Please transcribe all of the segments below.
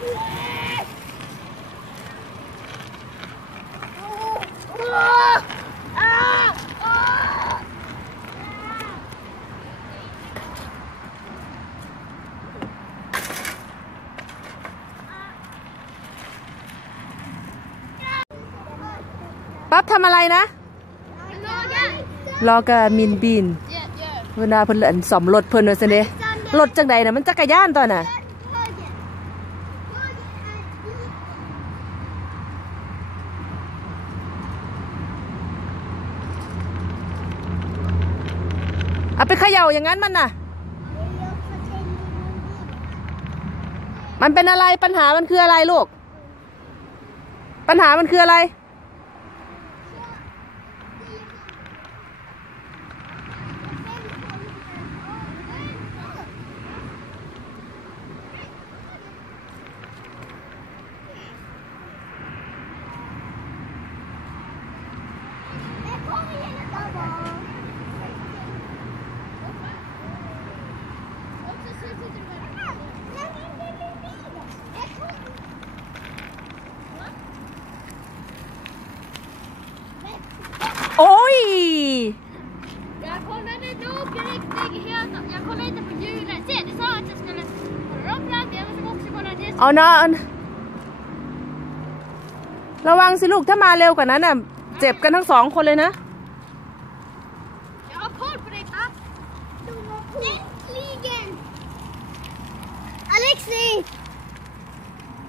ปั๊บทำอะไรนะ รอกะมินบินเวลาเพิ่นเหล่นสอมรถเพิ่นว่าซั่นเด้รถจังใดน่ะมันจักรยานตอนน่ะ เอย่าอย่างนั้นมันน่ะ มันเป็นอะไรปัญหามันคืออะไรลูก ปัญหามันคืออะไร เอานะระวังสิลูกถ้ามาเร็วกว่านั้นน่ะ เจ็บกันทั้งสองคนเลยนะ Jag har koll på dig, pappa. Äntligen! Alexi!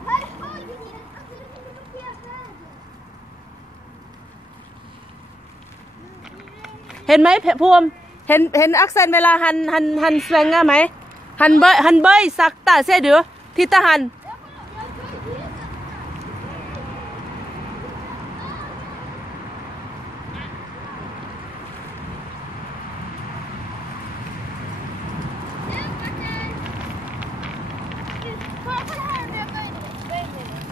Här har vi den. Alltså, du kommer på fel väg. เห็นไหมเพพวมเห็นเห็นอักเซนเวลาหันหันหันสวงอะไหมหันเบยหันเบยสักตาเสียเดือที่ตาหัน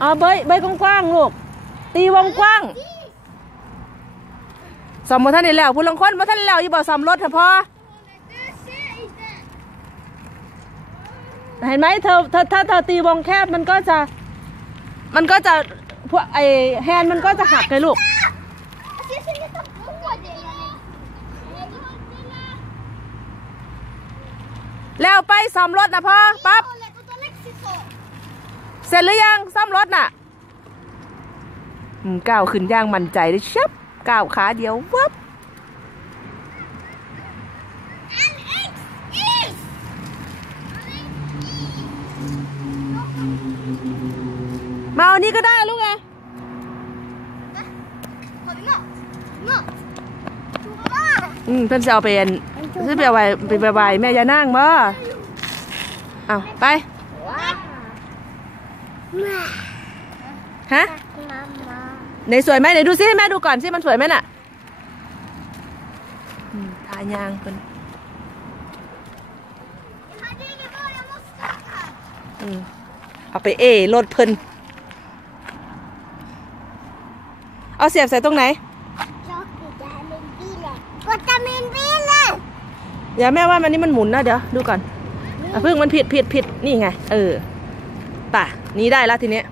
เอาเบยเบยกว้างๆลูก ตีวงกว้างสมมติท่านนี่แล้วผู้ลังคนมาท่านแล้วอยู่บ่สมรถเถอะพ่อเห็นไหมเธอเธอถ้าเธอตีวงแคบมันก็จะ มันก็จะพวกไอแฮนมันก็จะหักเลยลูกแล้วไปซ่อมรถนะพ่อปั๊บ เสร็จหรือยังซ่อมรถน่ะก้าวขึ้นย่างมั่นใจเลยชับก้าวขาเดียววับมาอานี้ก็ได้ลูกไงอืมเพิ่นจะเอาไปอันซื้อไปเอาไว้ไปไปแม่ยานั่งบ่เอาไป ฮะไหนสวยไหมไหนดูซิให้แม่ดูก่อนสิมันสวยไหมน่ะอืมทายางเป็นเอาไปเอรถเพิ่นเอาเสียบใส่ตรงไหน Jag vill ha min bil. Kolla min bil! เดี๋ยวแม่ว่ามันนี่มันหมุนนะเดี๋ยวดูก่อนอะเพิ่งมันผิดผิดผิดนี่ไง เออป่ะนี้ได้แล้วทีเนี้ย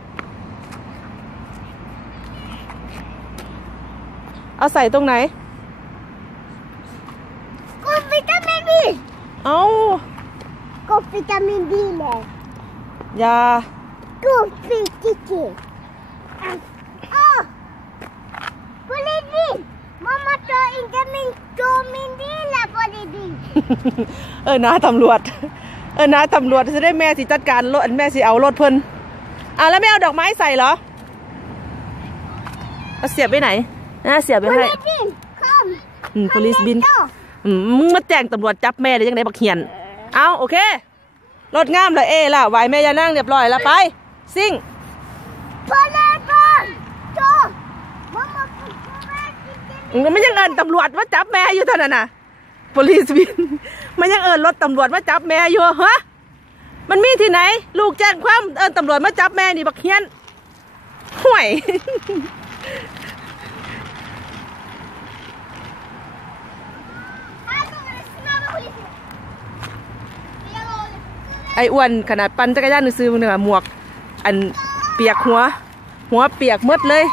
เอาใส่ตรงไหน Kolla min bil! เอา Kolla min bil. อย่า Kolla Kiki. Åh! Politi! Mamma tar inte min, tar min bil, politi. เออนะตำรวจ เออนะตำรวจจะได้แม่สิจัดการรถแม่สิเอารถเพิ่นอะแล้วไม่เอาดอกไม้ใส่เหรอเอาเสียบไปไหน นะเสียบไปให้ Politi, kom! อืม police bin Ja. อืมมึงมาแจ้งตำรวจจับแม่ได้ยังไงบักเหียน เอาโอเค รถงามเลยเอล่ะไหวแม่ยานั่งเรียบร้อยแล้วไป ซิ่ง Politi! Så! Mamma, på väg till มันยังเอินตำรวจมาจับแม่อยู่เท่านั้นน่ะ police bin มันยังเอินรถตำรวจมาจับแม่อยู่ฮะมันมีที่ไหน ลูกแจ้งความเอินตำรวจมาจับแม่นี่บักเฮียนห่วย ไอ้อ้วนขนาดปั่นจักรยานซื้อมึงเนี่ยหมวก อันเปียกหัว หัวเปียกมดเลย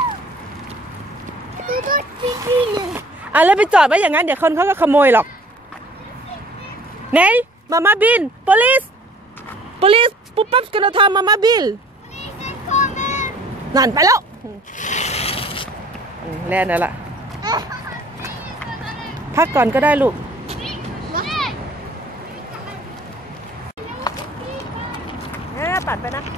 อะแล้วไปจอดไว้อย่างนั้นเดี๋ยวคนเขาก็ขโมยหรอกไหนมามาบิน police police ปุ๊บปั๊บกันเราทำมามาบินนั่นไปแล้วแล่นแล้วล่ะ พักก่อนก็ได้ลูก เอ๊ะปัด ไปนะ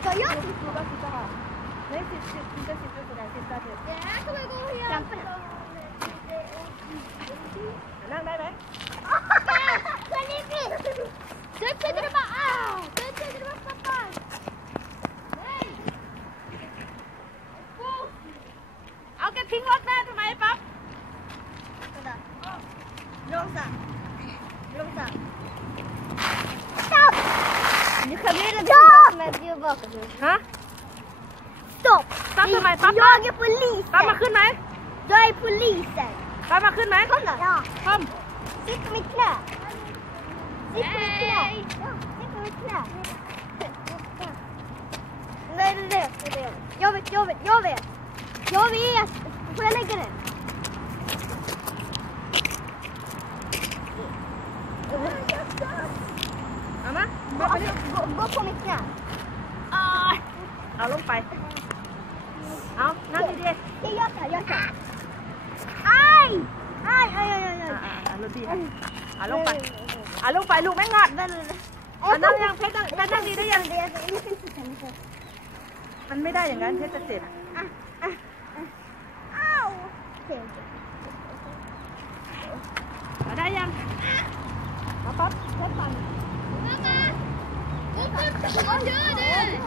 Стоять! Туда-сюда. Знаете, туда-сюда, сюда, сюда. Lang, lang, lang. Duk je er maar aan! Duk je er maar papa! Nee! Oké, ping wat naar de mij, pap! Rosa! Rosa! Stop! Nu gaan we vänder jag bakom. Ha? Stopp! Stoppa mig, pappa! Jag är polisen! Pappa, skjut mig! Jag är polisen! Pappa, skjut mig! Kom då! Ja. Kom! Sitt på mitt knä! Sitt på mitt knä! Ja, sitt på mitt knä! Nej, det är det. Jag vet, jag vet, jag vet! Jag vet! Får jag lägga den? บ่คมิเนี่ยเอาลงไป เอานั่งดีๆที่ยอดค่ะยอดค่ะไอ้ไอ้ไอ้ไอ้ไอ้เอาลงดีเอาลงไปเอาลงไปลูกแม่งอดนั่นนั่งยังเพชรนั่งนั่งดีได้ยังมันไม่ได้อย่างนั้นเพชรจะเจ็บอ้าวเจ็บได้ยังมาป๊อปป๊อปปัน Vad gör du?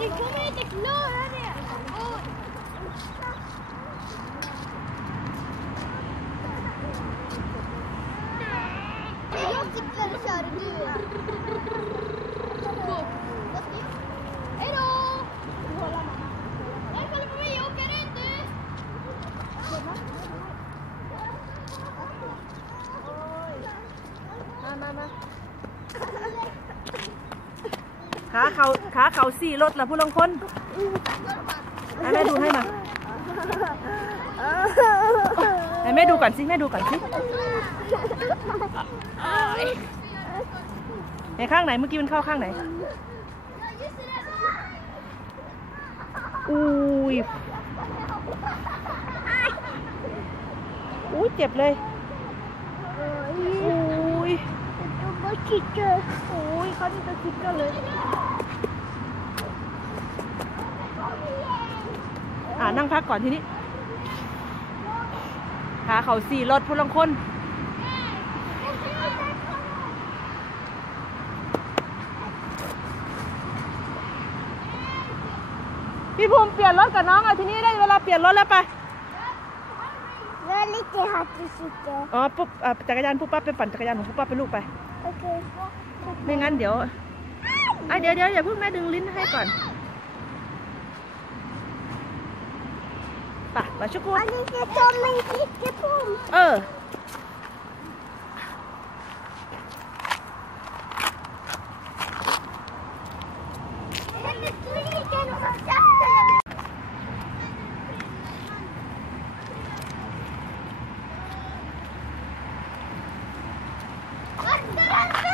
Du kommer inte klara det! Jag. Hej då! Nej, kolla på mig, jag åker runt nu! ขาเขาขาเขาสี่รถละผู้ลงคนให้แม่ดูให้มาให้แม่ดูก่อนสิแม่ดูก่อนสิในข้างไหนเมื่อกี้มันเข้าข้างไหนอุ้ยอุ้ยเจ็บเลยอุ้ย Jag bara kickar. โอ้ยเขาจะคิดกันเลย อ่านั่งพักก่อนทีนี้ขาเขาสี่รถพลังคนพี่ภูมิเปลี่ยนรถกับน้องอะทีนี้ได้เวลาเปลี่ยนรถแล้วไป Jag är lite hattig อ๋อปุ๊บอะจักรยานปุ๊บปั๊บไปปั่นจักรยานของปุ๊บปั๊บไปลูกไป Okej. ไม่งั้นเดี๋ยวอะเดี๋ยวเดี๋ยวอย่าเพิ่งแม่ดึงลิ้นให้ก่อน Bà, bà chúc cô. Anh sẽ cho mình cái cái phun. Ờ. Run, run!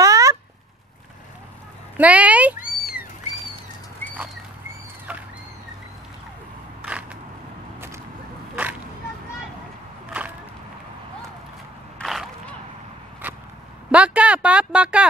ប៉ាប់ណែបាកាប៉ាប់បាកា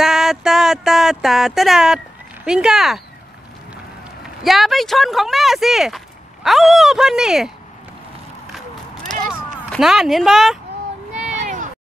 ตาตาตาตาตาดาดวิงกาอย่าไปชนของแม่สิ เอ้าเพิ่นนี่นั่นเห็นปะ